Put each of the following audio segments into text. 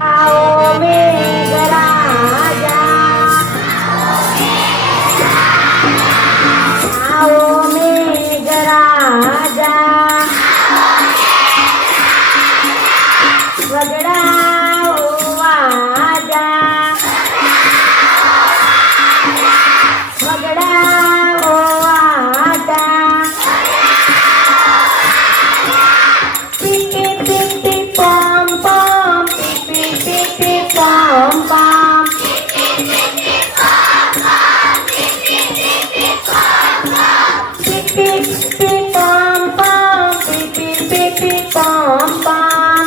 आओ मेघराजा, आओ मेघराजा, वगड़ाओ आजा, वगड़ाओ आजा, पिपी पिपी पम पम, पिपी पिपी पम पम, पिपी पिपी पम पम, पिपी पिपी पम पम,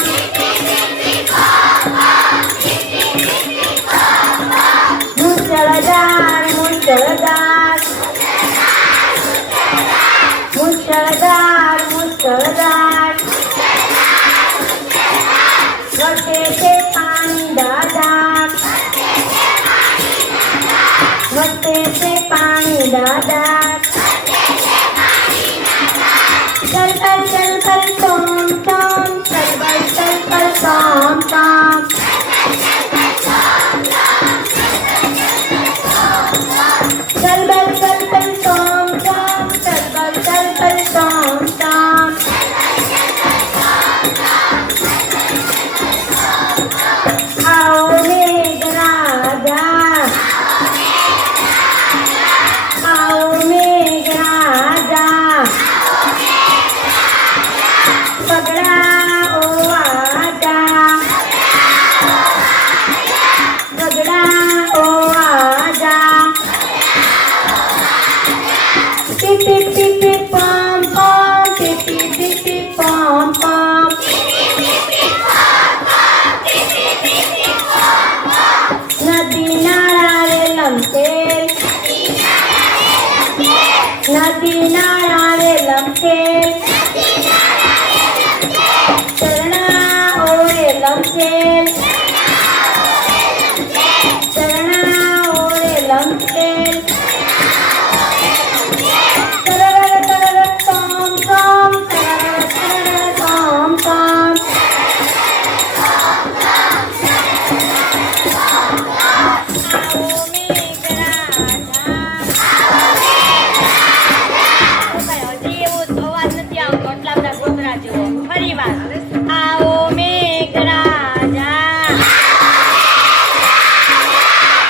मुसळधार मुसळधार, मुसळधार मुसळधार, वटे से पानी दादार, वटे से पानी दादार, चल पर टोम टोम, चल पर टोम टोम, चल पर टोम टोम, चल पर टोम टोम, आओ मेघराजा, आओ मेघराजा, वगड़ाओ आजा, वगड़ाओ आजा, पिपी पिपी पम पम, पिपी पिपी पम पम, नदी नाळा रे लमतेल, नदी नाळा रे लमतेल, चरणाओ रे लमतेल, चरणाओ रे लमतेल, तरर तरर तोम तोम, तरर तरर तोम तोम, आओ मेघराजा, आओ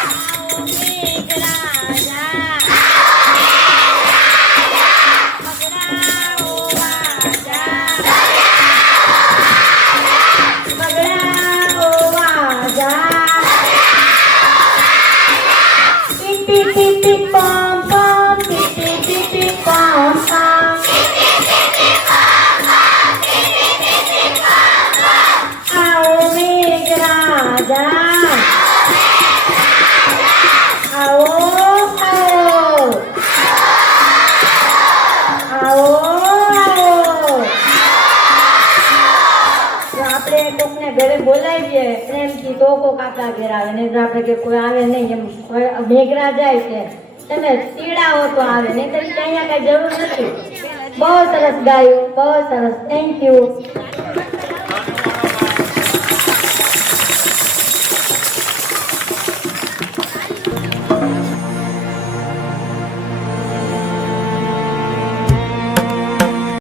मेघराजा, वगड़ाओ आजा, वगड़ाओ आजा, पिपी पिपी पम पम, पिपी पिपी पम पम, आओ मेघराजा, आओ आओ, आओ आओ, જો આપણે કોકને ઘરે બોલાવીએ પ્રેમથી તો કોક આપણા ઘેર આવે ને, જો આપણે કે કોઈ આવે નહીં, એમ મેઘરા જાય છે તમે તીડાવો તો આવે, નહીં તો અહીંયા કઈ જરૂર નથી. બહુ સરસ ગાયું, બહુ સરસ, થેન્ક યુ.